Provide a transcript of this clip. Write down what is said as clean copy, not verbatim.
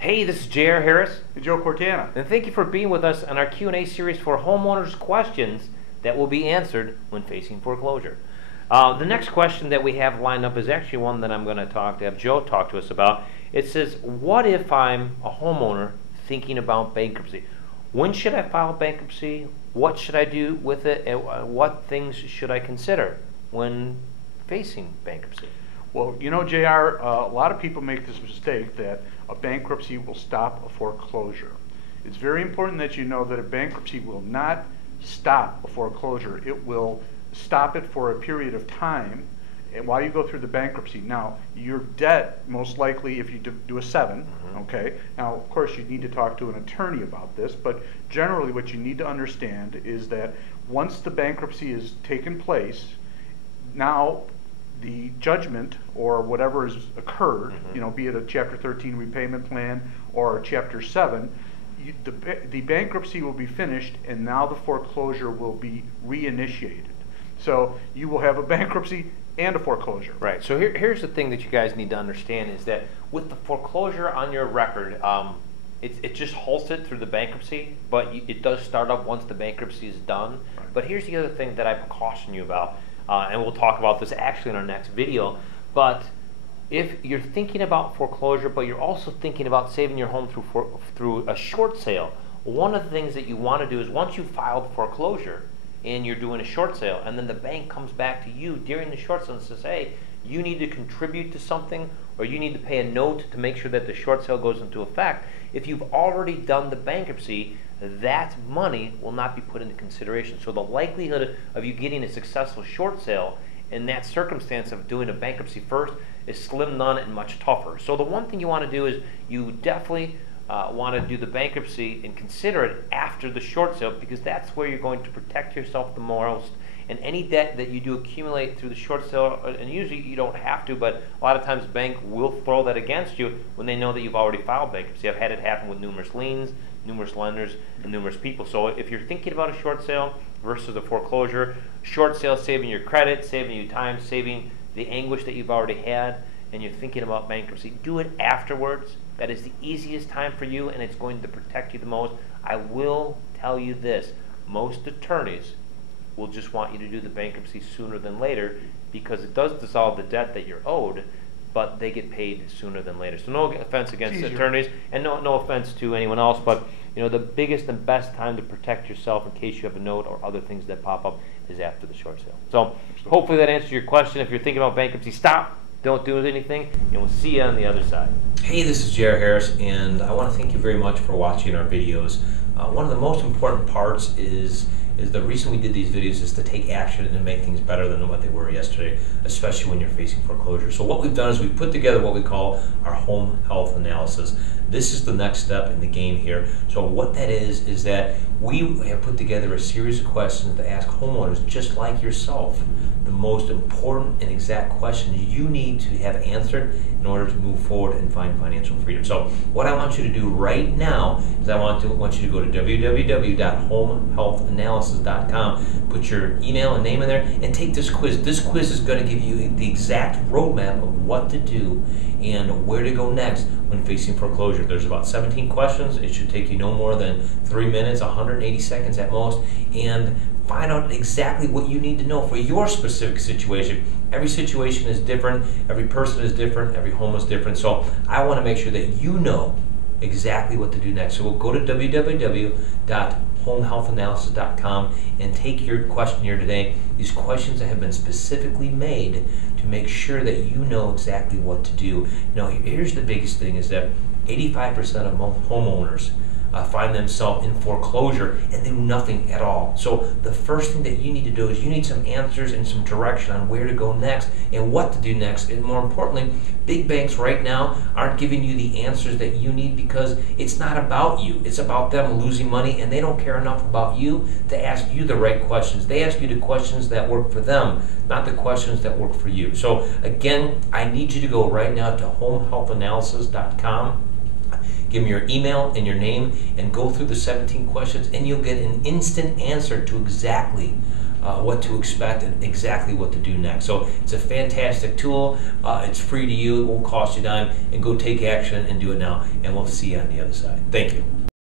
Hey, this is J.R. Harris. And Joe Cortana. And thank you for being with us on our Q&A series for homeowners' questions that will be answered when facing foreclosure. The next question that we have lined up is actually one that I'm going to have Joe talk to us about. It says, what if I'm a homeowner thinking about bankruptcy? When should I file bankruptcy? What should I do with it? And what things should I consider when facing bankruptcy? Well, you know, JR, a lot of people make this mistake that a bankruptcy will stop a foreclosure. It's very important that you know that a bankruptcy will not stop a foreclosure. It will stop it for a period of time and while you go through the bankruptcy. Now, your debt, most likely, if you do a 7, okay, now, of course, you need to talk to an attorney about this, but generally what you need to understand is that once the bankruptcy is taken place, now the judgment or whatever has occurred, you know, be it a Chapter 13 repayment plan or a Chapter 7, the bankruptcy will be finished and now the foreclosure will be reinitiated. So you will have a bankruptcy and a foreclosure. Right. So here's the thing that you guys need to understand is that with the foreclosure on your record, it just halts it through the bankruptcy, but it does start up once the bankruptcy is done. Right. But here's the other thing that I caution you about. And we'll talk about this actually in our next video, but if you're thinking about foreclosure, but you're also thinking about saving your home through a short sale, one of the things that you want to do is once you filed foreclosure and you're doing a short sale, and then the bank comes back to you during the short sale and says, hey, you need to contribute to something, or you need to pay a note to make sure that the short sale goes into effect. If you've already done the bankruptcy, that money will not be put into consideration. So the likelihood of you getting a successful short sale in that circumstance of doing a bankruptcy first is slim none and much tougher. So the one thing you want to do is you definitely want to do the bankruptcy and consider it after the short sale, because that's where you're going to protect yourself the most. And any debt that you do accumulate through the short sale, and usually you don't have to, but a lot of times the bank will throw that against you when they know that you've already filed bankruptcy. I've had it happen with numerous liens, numerous lenders, and numerous people. So if you're thinking about a short sale versus a foreclosure, short sale saving your credit, saving you time, saving the anguish that you've already had, and you're thinking about bankruptcy, do it afterwards. That is the easiest time for you, and it's going to protect you the most. I will tell you this, most attorneys will just want you to do the bankruptcy sooner than later because it does dissolve the debt that you're owed, but they get paid sooner than later. So no offense against attorneys, and no offense to anyone else, but you know, the biggest and best time to protect yourself in case you have a note or other things that pop up is after the short sale. So hopefully that answers your question. If you're thinking about bankruptcy, stop. Don't do anything, and we'll see you on the other side. Hey, this is J.R. Harris, and I want to thank you very much for watching our videos. One of the most important parts is the reason we did these videos is to take action and make things better than what they were yesterday, especially when you're facing foreclosure. So what we've done is we've put together what we call our home health analysis. This is the next step in the game here. So what that is that we have put together a series of questions to ask homeowners just like yourself the most important and exact questions you need to have answered in order to move forward and find financial freedom. So what I want you to do right now is I want you to go to www.homehealthanalysis.com, put your email and name in there, and take this quiz. This quiz is going to give you the exact roadmap of what to do and where to go next when facing foreclosure. There's about 17 questions. It should take you no more than 3 minutes, 180 seconds at most, and find out exactly what you need to know for your specific situation. Every situation is different, every person is different, every home is different, so I want to make sure that you know exactly what to do next. So we'll go to www.homehealthanalysis.com and take your questionnaire today. These questions have been specifically made to make sure that you know exactly what to do. Now, here's the biggest thing is that 85% of homeowners find themselves in foreclosure and they do nothing at all. So the first thing that you need to do is you need some answers and some direction on where to go next and what to do next. And more importantly, big banks right now aren't giving you the answers that you need because it's not about you. It's about them losing money, and they don't care enough about you to ask you the right questions. They ask you the questions that work for them, not the questions that work for you. So again, I need you to go right now to homehealthanalysis.com. Give me your email and your name and go through the 17 questions, and you'll get an instant answer to exactly what to expect and exactly what to do next. So it's a fantastic tool. It's free to you. It won't cost you a dime. And go take action and do it now. And we'll see you on the other side. Thank you.